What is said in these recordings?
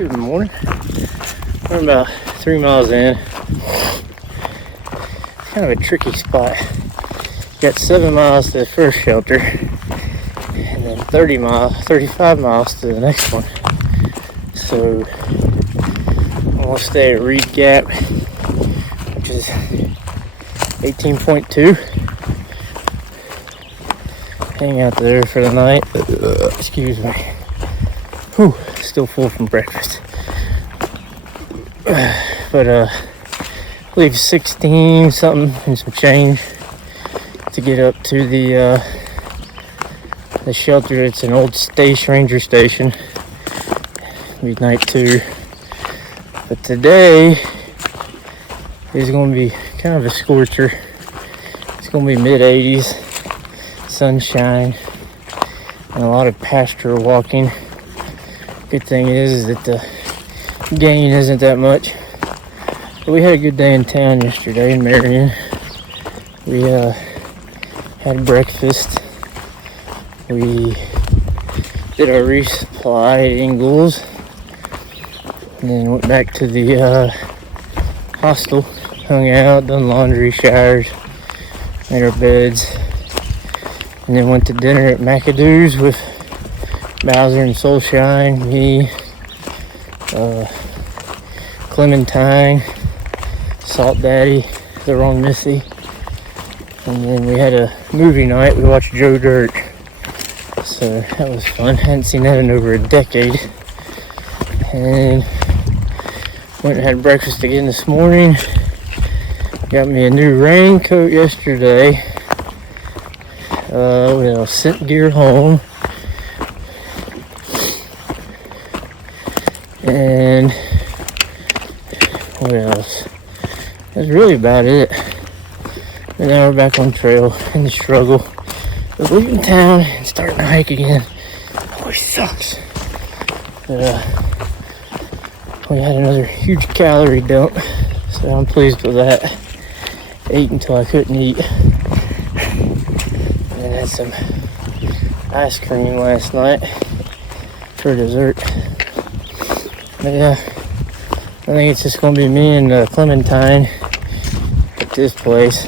Good morning. We're about 3 miles in. It's kind of a tricky spot. Got 7 miles to the first shelter, and then 35 miles to the next one. So I'm gonna stay at Reed Gap, which is 18.2. Hang out there for the night. Excuse me. Whew, still full from breakfast. But I believe 16 something and some change to get up to the shelter. It's an old ranger station. Be night 2. But today is going to be kind of a scorcher. It's going to be mid-80s, sunshine, and a lot of pastoral walking. Good thing is that the gain isn't that much. But we had a good day in town yesterday in Marion. We had breakfast. We did our resupply at Ingles, and then went back to the hostel, hung out, done laundry, showers, made our beds, and then went to dinner at McAdoo's with Bowser and Soulshine, me, Clementine, Salt Daddy, the wrong Missy, and then we had a movie night. We watched Joe Dirt, so that was fun. Hadn't seen that in over a decade. And went and had breakfast again this morning. Got me a new raincoat yesterday. We sent gear home. And what else? That's really about it. And now we're back on trail in the struggle of leaving town and starting to hike again. Always sucks. But we had another huge calorie dump, so I'm pleased with that. Ate until I couldn't eat. And then had some ice cream last night for dessert. But yeah, I think it's just going to be me and Clementine at this place.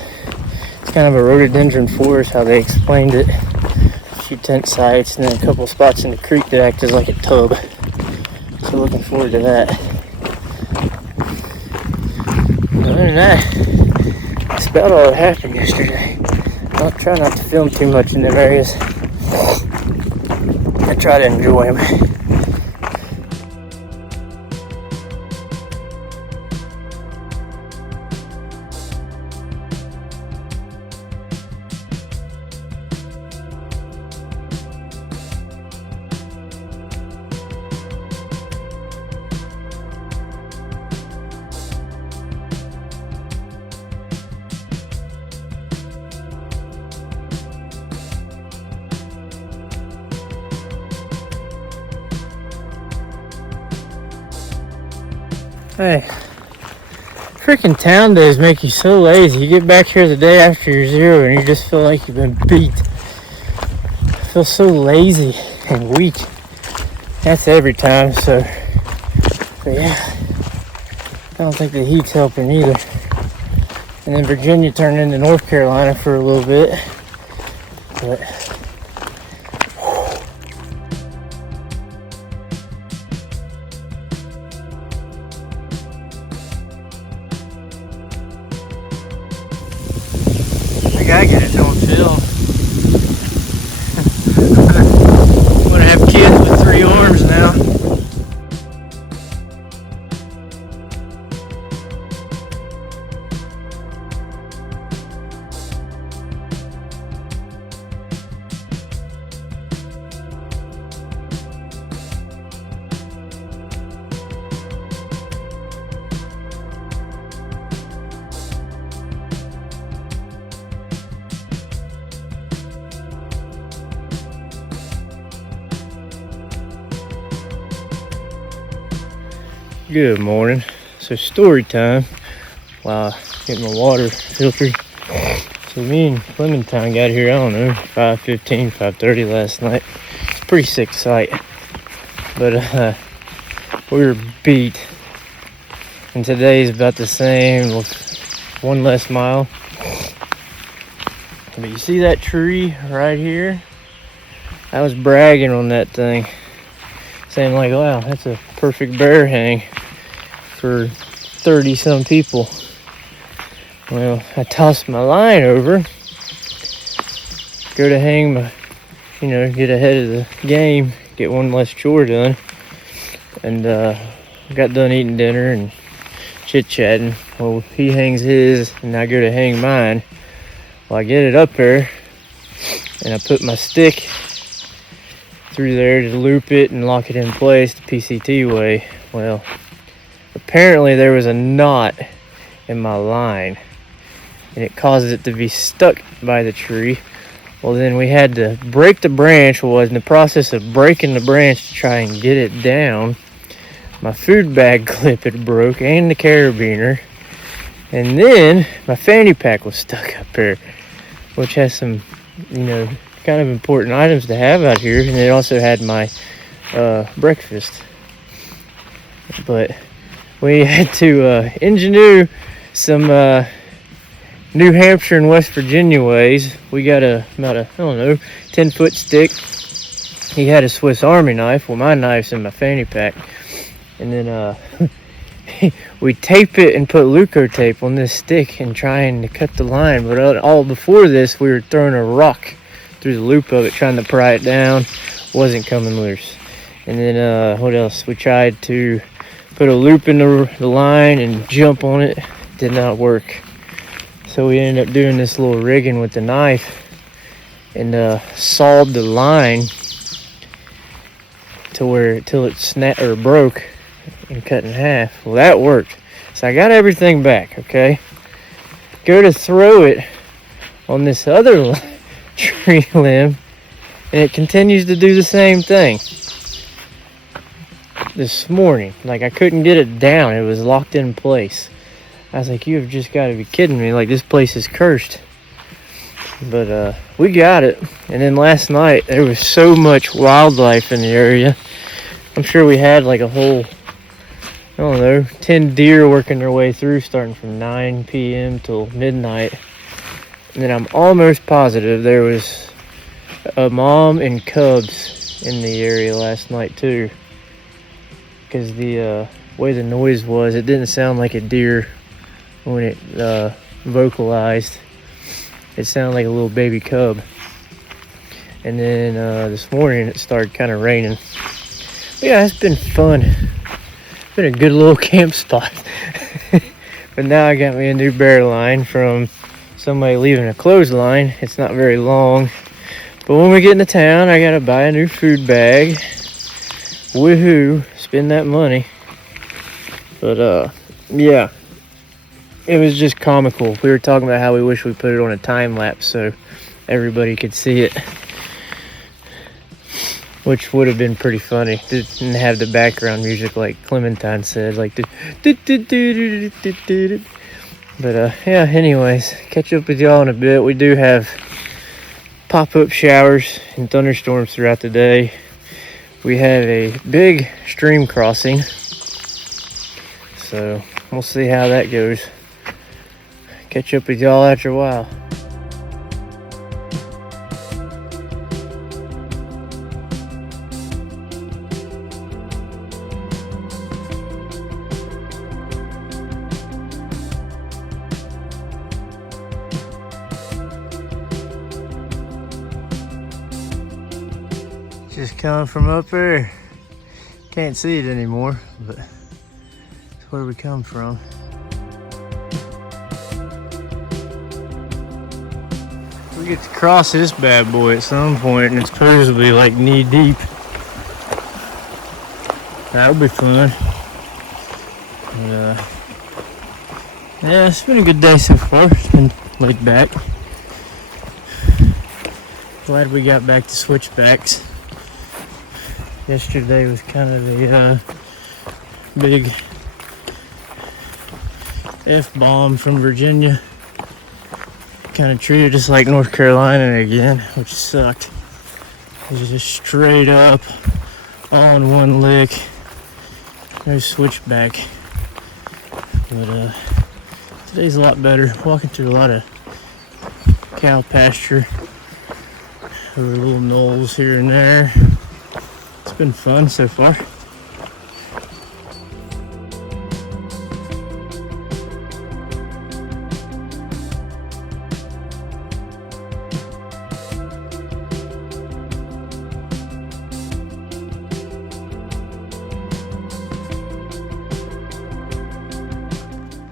It's kind of a rhododendron forest, how they explained it. A few tent sites and then a couple spots in the creek that act as like a tub. So looking forward to that. Other than that, that's about all that happened yesterday. I'll try not to film too much in them areas. I try to enjoy them. Hey, freaking town days make you so lazy. You get back here the day after you're zero and you just feel like you've been beat. I feel so lazy and weak. That's every time, so but yeah, I don't think the heat's helping either. And then Virginia turned into North Carolina for a little bit, but I get it on film. I'm gonna have kids with 3 arms now. Good morning. So story time while getting my water filtered. So me and Clementine got here, I don't know, 5:15, 5:30 last night. It's a pretty sick sight. But we were beat. And today's about the same with one less mile. But you see that tree right here? I was bragging on that thing, saying like, wow, that's a perfect bear hang for 30 some people. Well, I tossed my line over, go to hang my, get ahead of the game, get one less chore done, and got done eating dinner and chit-chatting. Well, he hangs his, and I go to hang mine. Well, I get it up there, and I put my stick through there to loop it and lock it in place the PCT way. Well, apparently there was a knot in my line, and it causes it to be stuck by the tree. Well, then we had to break the branch. Well, in the process of breaking the branch to try and get it down, my food bag clip had broke and the carabiner. And then my fanny pack was stuck up there, which has some, kind of important items to have out here. And it also had my breakfast. But we had to engineer some New Hampshire and West Virginia ways. We got about a 10-foot stick. He had a Swiss Army knife. Well, my knife's in my fanny pack. And then we tape it and put Luco tape on this stick and trying to cut the line. But all before this, we were throwing a rock through the loop of it, trying to pry it down. Wasn't coming loose. And then what else? We tried to put a loop in the line and jump on it. Did not work. So we ended up doing this little rigging with the knife and sawed the line till it snapped or broke and cut in half. Well, that worked. So I got everything back, okay? Go to throw it on this other tree limb, and it continues to do the same thing. This morning, like I couldn't get it down. It was locked in place. I was like, you have just got to be kidding me. Like, this place is cursed. But we got it. And then last night, there was so much wildlife in the area. I'm sure we had like a whole, 10 deer working their way through, starting from 9 p.m. till midnight. And then I'm almost positive there was a mom and cubs in the area last night too. Because the way the noise was, it didn't sound like a deer when it vocalized. It sounded like a little baby cub. And then this morning it started kind of raining. But yeah, it's been fun. It's been a good little camp spot. But now I got me a new bear line from somebody leaving a clothesline. It's not very long. But when we get into town, I gotta buy a new food bag. Woohoo, spend that money. But yeah. It was just comical. We were talking about how we wish we put it on a time lapse so everybody could see it, which would have been pretty funny. Didn't have the background music like Clementine said, like the. But yeah. Anyways, catch up with y'all in a bit. We do have pop-up showers and thunderstorms throughout the day. We have a big stream crossing, so we'll see how that goes. Catch up with y'all after a while. Just coming from up there. Can't see it anymore, but it's where we come from. We get to cross this bad boy at some point, and it's supposed to be like knee deep. That'll be fun. But, yeah, it's been a good day so far. It's been laid back. Glad we got back to switchbacks. Yesterday was kind of a big F-bomb from Virginia. Kind of treated us like North Carolina again, which sucked. It was just straight up, all in one lick. no switchback. But today's a lot better. Walking through a lot of cow pasture over little knolls here and there. It's been fun so far.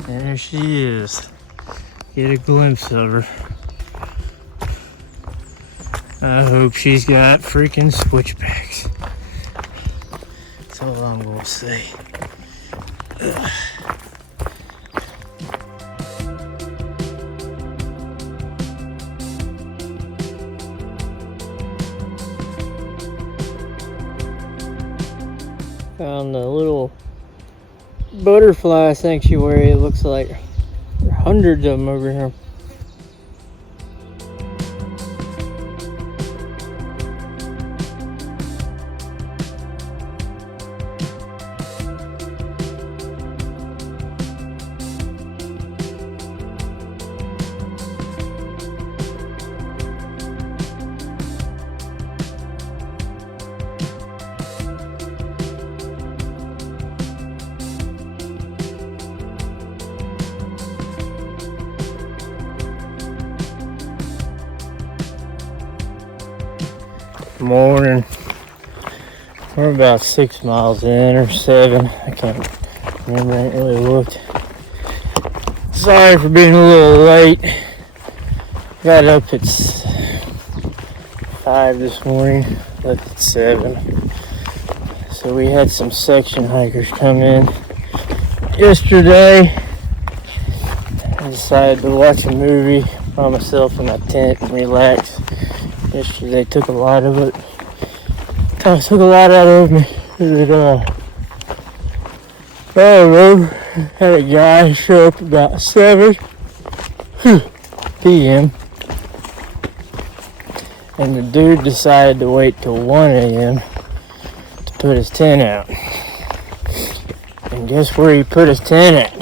There she is. Get a glimpse of her. I hope she's got freaking switchbacks. That's all I'm gonna say. Ugh. Found a little butterfly sanctuary, it looks like. There are hundreds of them over here. Morning. We're about 6 miles in or 7. I can't remember. I ain't really looked. Sorry for being a little late. Got up at 5 this morning. Left at 7. So we had some section hikers come in yesterday. I decided to watch a movie by myself in my tent and relax. Yesterday took a lot of it. Kind of took a lot out of me. I don't know. Had a guy show up about 7 p.m. And the dude decided to wait till 1 a.m. to put his tent out. And guess where he put his tent at?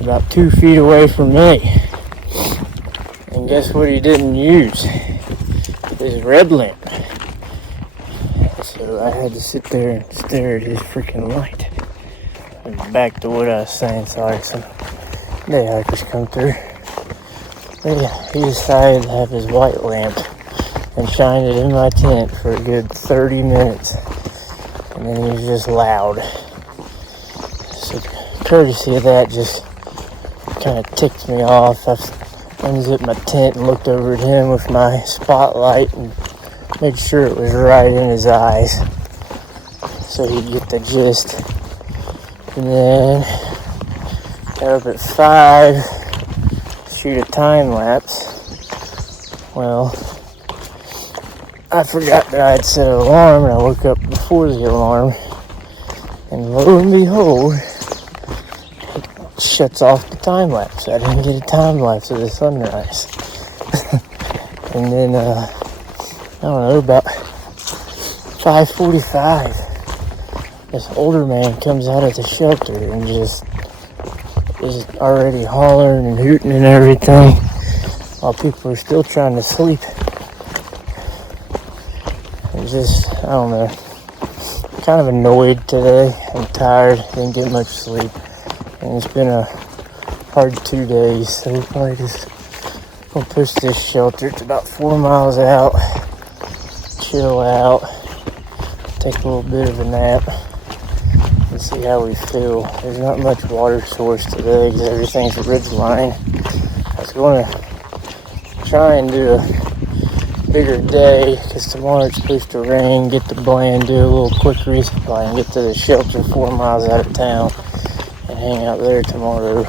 About 2 feet away from me. And guess what he didn't use? His red lamp. So I had to sit there and stare at his freaking light. And back to what I was saying, sorry, some day hikers come through. He decided to have his white lamp and shine it in my tent for a good 30 minutes. And then he was just loud. So courtesy of that just kind of ticked me off. I unzipped my tent and looked over at him with my spotlight and made sure it was right in his eyes so he'd get the gist. And then got up at 5 to shoot a time lapse. Well, I forgot that I had set an alarm and I woke up before the alarm, and lo and behold, shuts off the time lapse. I didn't get a time lapse of the sunrise. And then I don't know, about 5:45, this older man comes out of the shelter and just is already hollering and hooting and everything while people are still trying to sleep. And just, I don't know, kind of annoyed today. I'm tired, didn't get much sleep. And it's been a hard 2 days, so we're probably just gonna push this shelter. It's about 4 miles out, chill out, take a little bit of a nap, and see how we feel. There's not much water source today because everything's ridgeline. I was going to try and do a bigger day because tomorrow it's supposed to rain, get the blend, do a little quick resupply, and get to the shelter 4 miles out of town and hang out there tomorrow.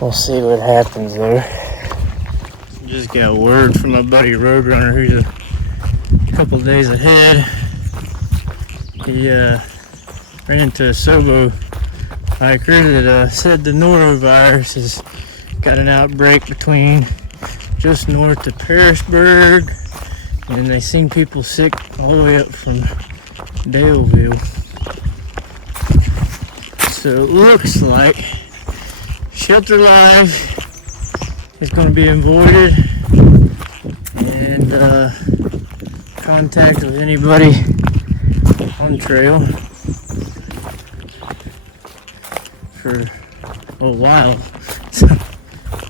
We'll see what happens there. Just got word from my buddy Roadrunner, who's a couple days ahead. He ran into a Sobo hiker that said the norovirus has got an outbreak between just north of Parisburg, and they seen people sick all the way up from Daleville. So it looks like shelter life is going to be avoided, and contact with anybody on trail for a while. So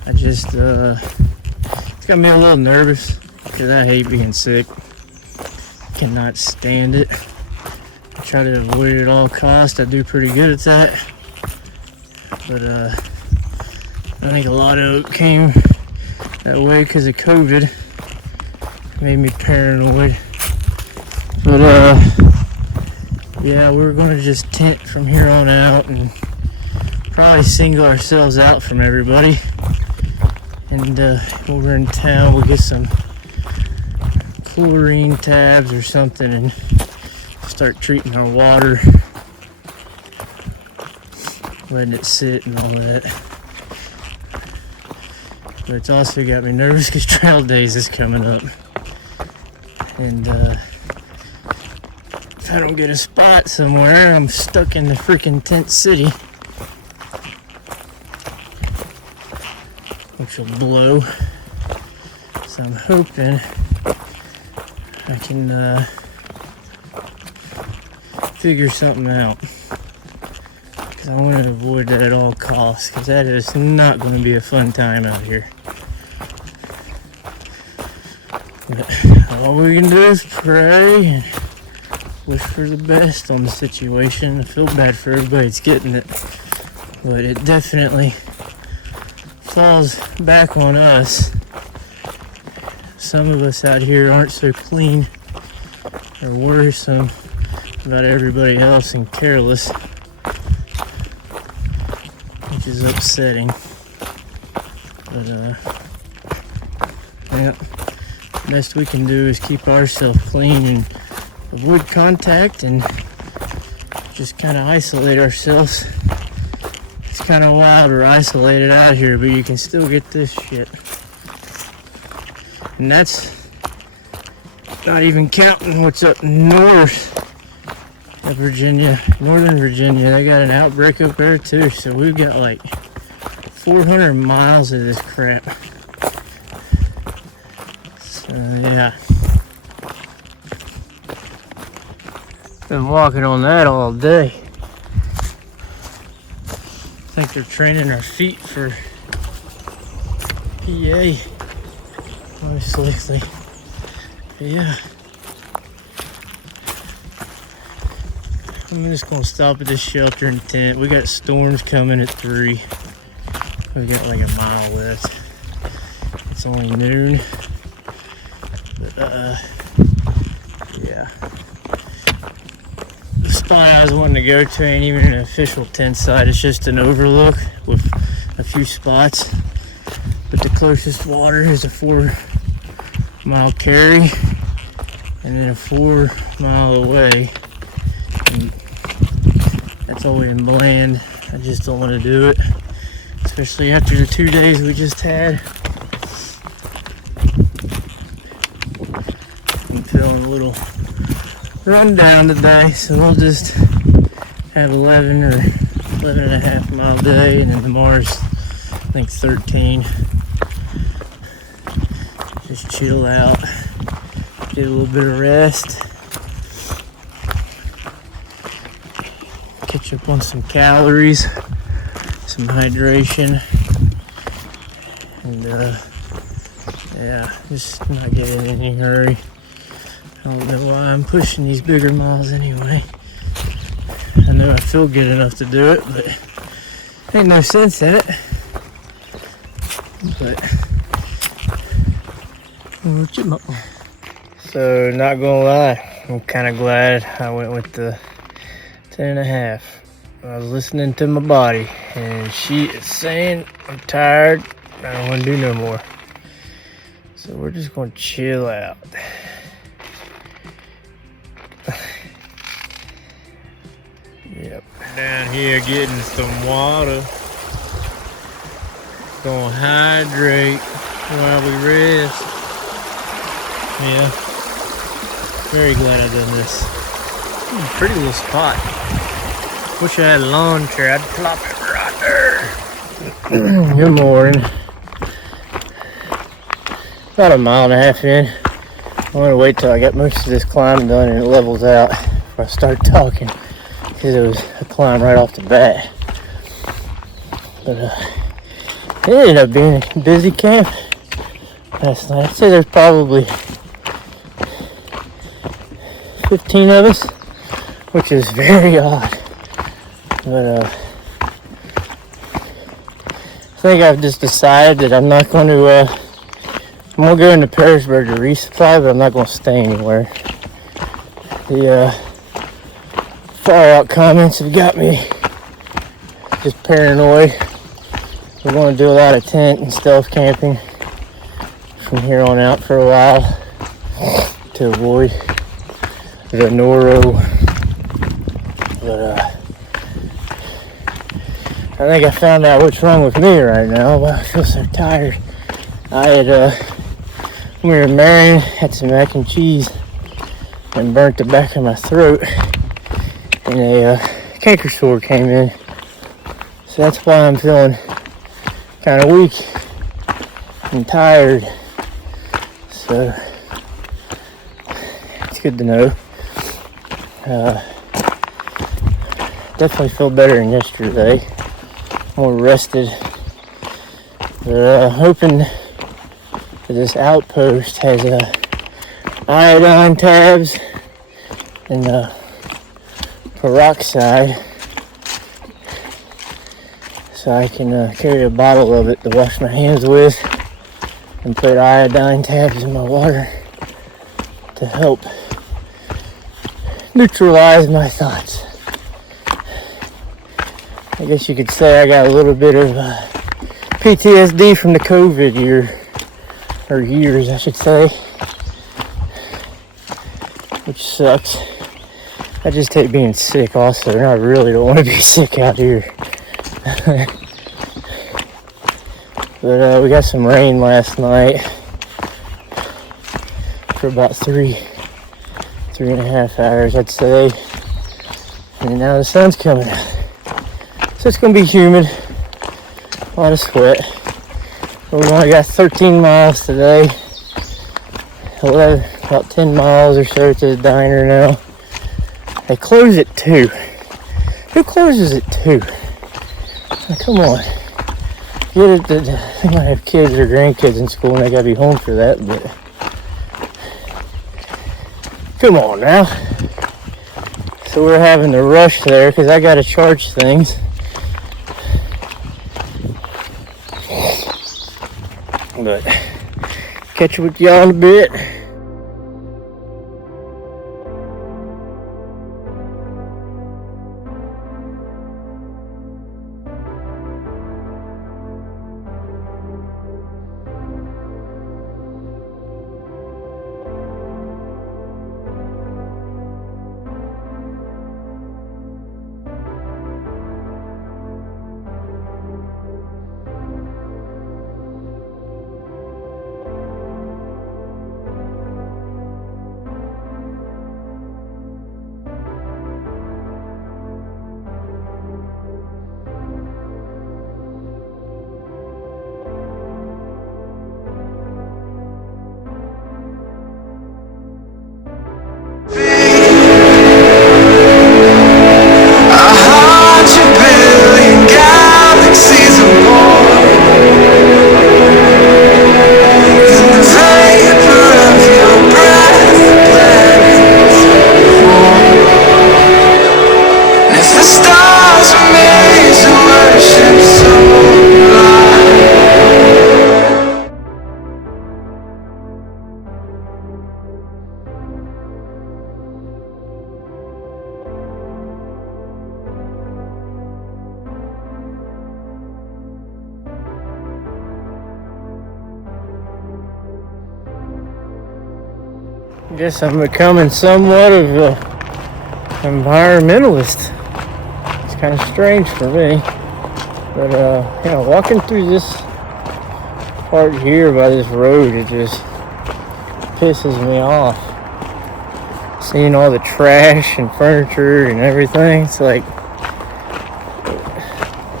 I just it's got me a little nervous because I hate being sick. Cannot stand it. I try to avoid it at all costs. I do pretty good at that, but I think a lot of it came that way because of COVID. Made me paranoid. But yeah, we're gonna just tent from here on out and probably single ourselves out from everybody. And over in town we'll get some chlorine tabs or something and start treating our water, letting it sit and all that. But it's also got me nervous because trail days is coming up, and if I don't get a spot somewhere, I'm stuck in the freaking tent city, which will blow. So I'm hoping I can figure something out, because I want to avoid that at all costs, because that is not going to be a fun time out here. But all we can do is pray and wish for the best on the situation. I feel bad for everybody that's getting it, but it definitely falls back on us. Some of us out here aren't so clean or worrisome about everybody else and careless, which is upsetting. But yeah, the best we can do is keep ourselves clean and avoid contact and just kind of isolate ourselves. It's kind of wild or isolated out here, but you can still get this shit. And that's not even counting what's up north of Virginia, Northern Virginia. They got an outbreak up there too, so we've got like 400 miles of this crap. So yeah, been walking on that all day. I think they're training our feet for PA, most likely. But yeah, I'm just gonna stop at this shelter and tent. We got storms coming at 3. We got like a mile left. It's only noon. But yeah. The spot I was wanting to go to ain't even an official tent site. It's just an overlook with a few spots. But the closest water is a 4-mile carry, and then a 4 mile away. And that's always bland. I just don't want to do it, especially after the 2 days we just had. I'm feeling a little run down today, so we'll just have 11 or 11.5 mile day, and then tomorrow's I think 13. Just chill out, get a little bit of rest, catch up on some calories, some hydration, and yeah, just not get in any hurry. I don't know why I'm pushing these bigger miles anyway. I know I feel good enough to do it, but ain't no sense in it. But so, not gonna lie, I'm kind of glad I went with the 10.5. I was listening to my body, and she is saying I'm tired, I don't want to do no more. So we're just gonna chill out. Yep. Down here getting some water. Gonna hydrate while we rest. Yeah. Very glad I've done this. Pretty little spot. Wish I had a lawn chair. I'd plop it right there. Good morning. About a mile and a half in. I'm gonna wait till I get most of this climb done and it levels out before I start talking, because it was a climb right off the bat. But it ended up being a busy camp last night. I'd say there's probably 15 of us, which is very odd. But I think I've just decided that I'm not going to, I'm going to go into Pearisburg to resupply, but I'm not going to stay anywhere. The far out comments have got me just paranoid. We're going to do a lot of tent and stealth camping from here on out for a while to avoid the noro. But I think I found out what's wrong with me right now. Wow, I feel so tired. I had when we were marrying, had some mac and cheese and burnt the back of my throat, and a canker sore came in. So that's why I'm feeling kind of weak and tired. So it's good to know. Definitely feel better than yesterday. More rested. But hoping that this outpost has iodine tabs and peroxide, so I can carry a bottle of it to wash my hands with and put iodine tabs in my water to help neutralize my thoughts. I guess you could say I got a little bit of PTSD from the COVID years, I should say, which sucks. I just hate being sick also, and I really don't want to be sick out here. But we got some rain last night for about 3.5 hours, I'd say, and now the sun's coming out. So it's going to be humid, a lot of sweat. But we only got 13 miles today, about 10 miles or so to the diner now. They close at 2. Who closes at 2? Now, come on. Get it that they might have kids or grandkids in school and they gotta be home for that, but come on now. So we're having to rush there because I gotta charge things. But catch you with y'all in a bit. I guess I'm becoming somewhat of an environmentalist. It's kind of strange for me. But yeah, walking through this part here by this road, it just pisses me off. Seeing all the trash and furniture and everything, it's like,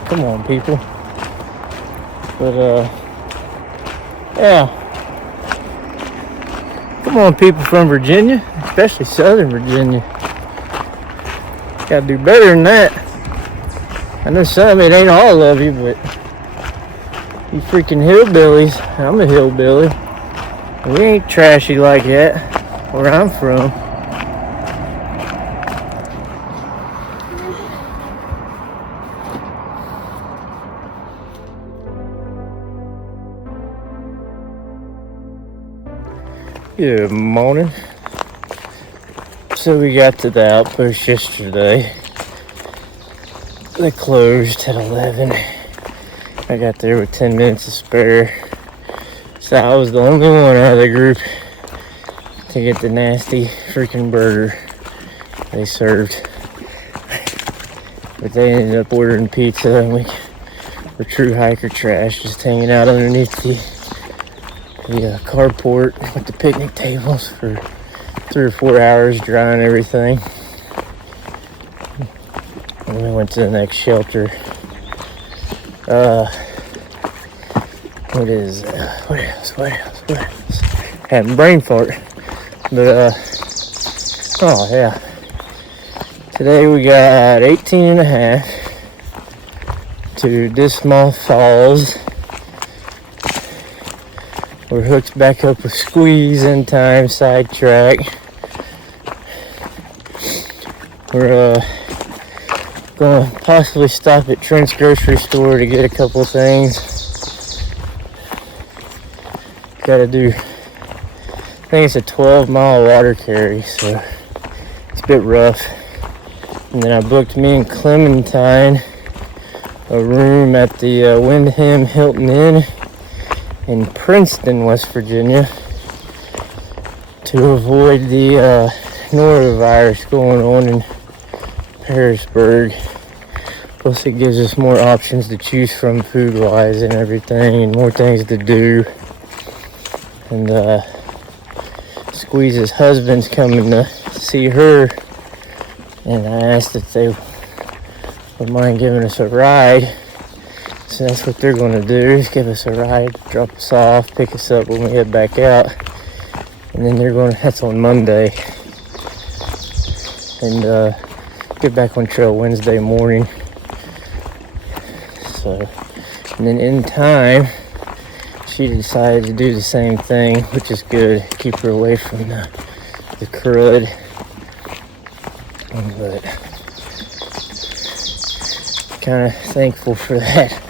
Come on, people. But, yeah. Come on, people from Virginia, especially Southern Virginia. Gotta do better than that. I know some, it ain't all of you, but you freaking hillbillies. I'm a hillbilly. We ain't trashy like that where I'm from. Good morning. So we got to the outpost yesterday. They closed at 11. I got there with 10 minutes to spare. So I was the only one out of the group to get the nasty freaking burger they served. But they ended up ordering pizza, and we were true hiker trash, just hanging out underneath the carport with the picnic tables for 3 or 4 hours, drying everything. And we went to the next shelter. What else? Having a brain fart. But, oh yeah. Today we got 18.5 to Dismal Falls. We're hooked back up with Squeeze in time, sidetrack. We're gonna possibly stop at Trent's grocery store to get a couple of things. Gotta do, I think it's a 12-mile water carry, so it's a bit rough. And then I booked me and Clementine a room at the Windham Hilton Inn in Princeton, West Virginia, to avoid the norovirus going on in Harrisburg. Plus it gives us more options to choose from food-wise and everything, and more things to do. And Squeeze's husband's coming to see her, and I asked if they would mind giving us a ride. So that's what they're going to do, is give us a ride, drop us off, pick us up when we head back out. And then they're going to, that's on Monday. And get back on trail Wednesday morning. So, and then in time, she decided to do the same thing, which is good. Keep her away from the crud. But kind of thankful for that.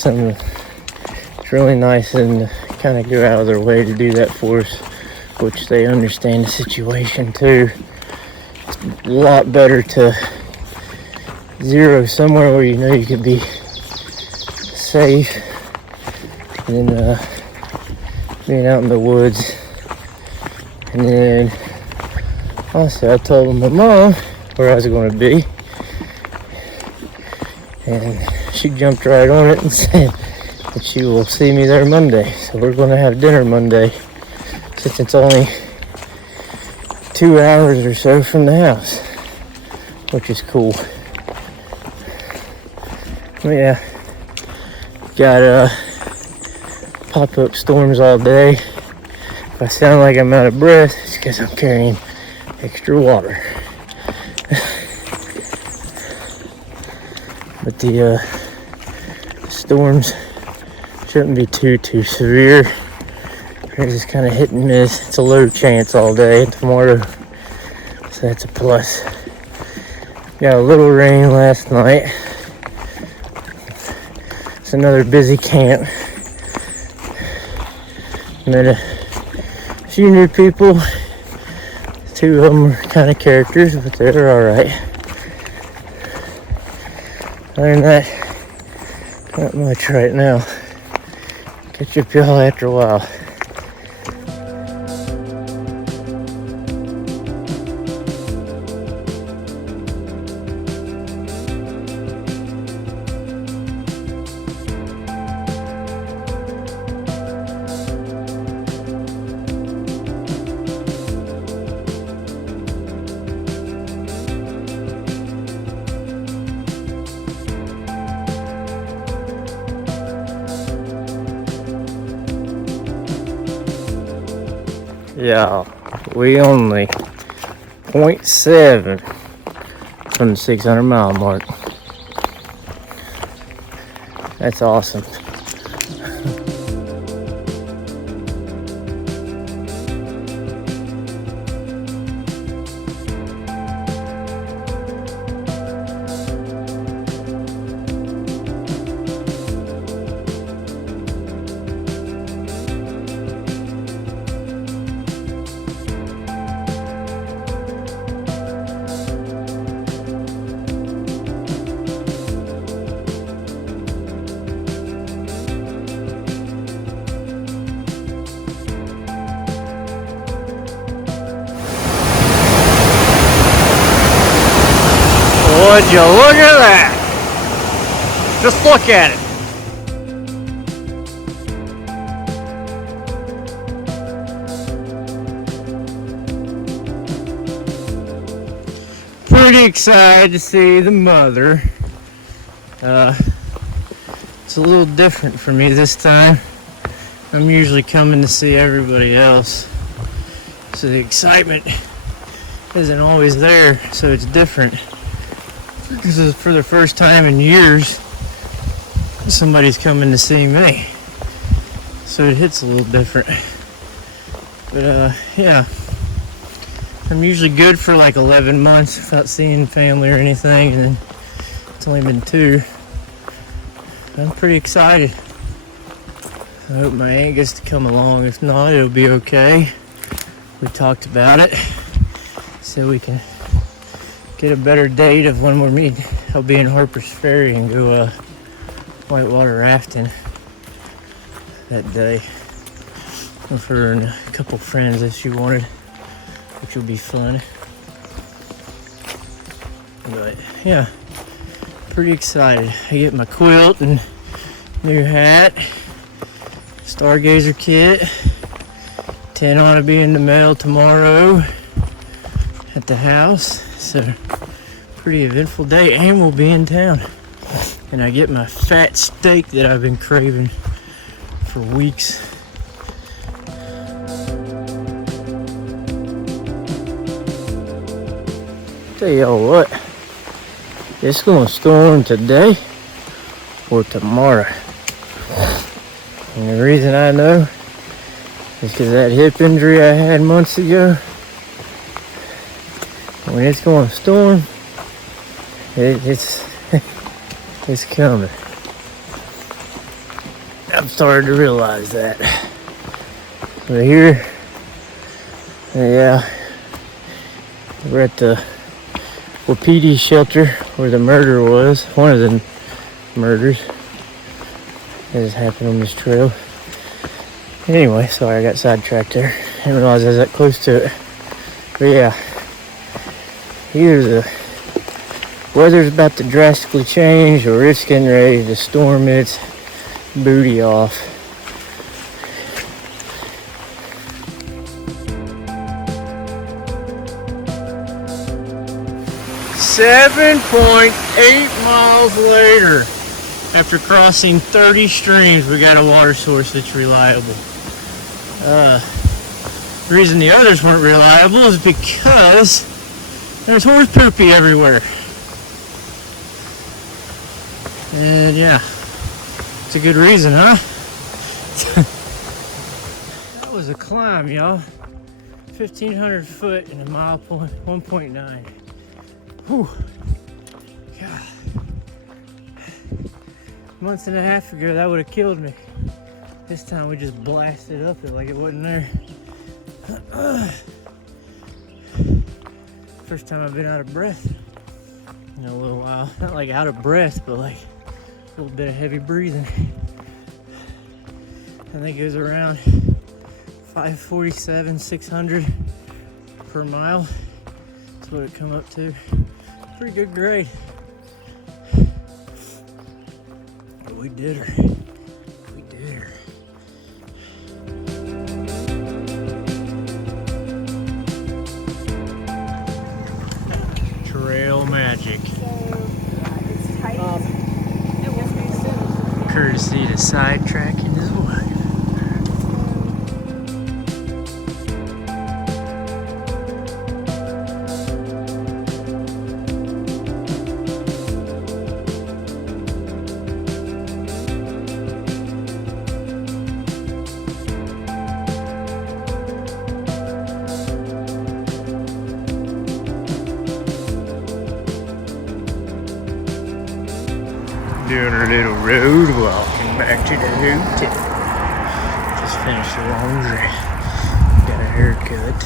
It's really nice and kind of go out of their way to do that for us, which they understand the situation too. It's a lot better to zero somewhere where you know you could be safe than being out in the woods. And then also I told my mom where I was going to be, and she jumped right on it and said that she will see me there Monday. So we're going to have dinner Monday, since it's only 2 hours or so from the house, which is cool. But yeah, got pop-up storms all day. If I sound like I'm out of breath, it's because I'm carrying extra water. But the storms shouldn't be too severe. They're just kind of hit and miss. It's a low chance all day tomorrow, so that's a plus. Got a little rain last night. It's another busy camp. Met a few new people. 2 of them are kind of characters, but they're alright. Other than that, not much right now. Catch up y'all after a while. Yeah, we only 0.7 from the 600-mile mark. That's awesome. Would you look at that? Just look at it. Pretty excited to see the mother. It's a little different for me this time. I'm usually coming to see everybody else, so the excitement isn't always there, so it's different. This is for the first time in years somebody's coming to see me, so it hits a little different. But yeah, I'm usually good for like 11 months without seeing family or anything, and then it's only been 2. I'm pretty excited. I hope my aunt gets to come along. If not, it'll be okay. We talked about it, so we can get a better date of when we're meeting. I'll be in Harper's Ferry and go whitewater rafting that day with her and a couple friends that she wanted, which will be fun. But yeah, pretty excited. I get my quilt and new hat, stargazer kit. 10 ought to be in the mail tomorrow at the house. So pretty eventful day, and we'll be in town. And I get my fat steak that I've been craving for weeks. Tell y'all what, it's gonna storm today or tomorrow. And the reason I know is because that hip injury I had months ago. When it's going to storm, it's it's coming. I've started to realize that. But here, yeah, we're at the Wapiti shelter where the murder was. One of the murders that has happened on this trail. Anyway, sorry I got sidetracked there. I didn't realize I was that close to it. But yeah, either the weather's about to drastically change or it's getting ready to storm its booty off. .8 miles later, after crossing 30 streams, we got a water source that's reliable. The reason the others weren't reliable is because there's horse poopy everywhere. And yeah, it's a good reason, huh? That was a climb, y'all. 1,500 foot in a mile 1.9. Whew. God. Months and a half ago, that would have killed me. This time we just blasted up it like it wasn't there. First time I've been out of breath in a little while. Not like out of breath, but like a little bit of heavy breathing. I think it goes around 547, 600 per mile. That's what it come up to. Pretty good grade. But we did her. We did her. Trail magic. Courtesy to sidetracking his wife. Doing a little road walking back to the hotel. Just finished the laundry. Got a haircut.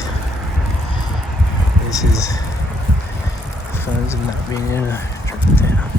This is the fun of not being in a trip town.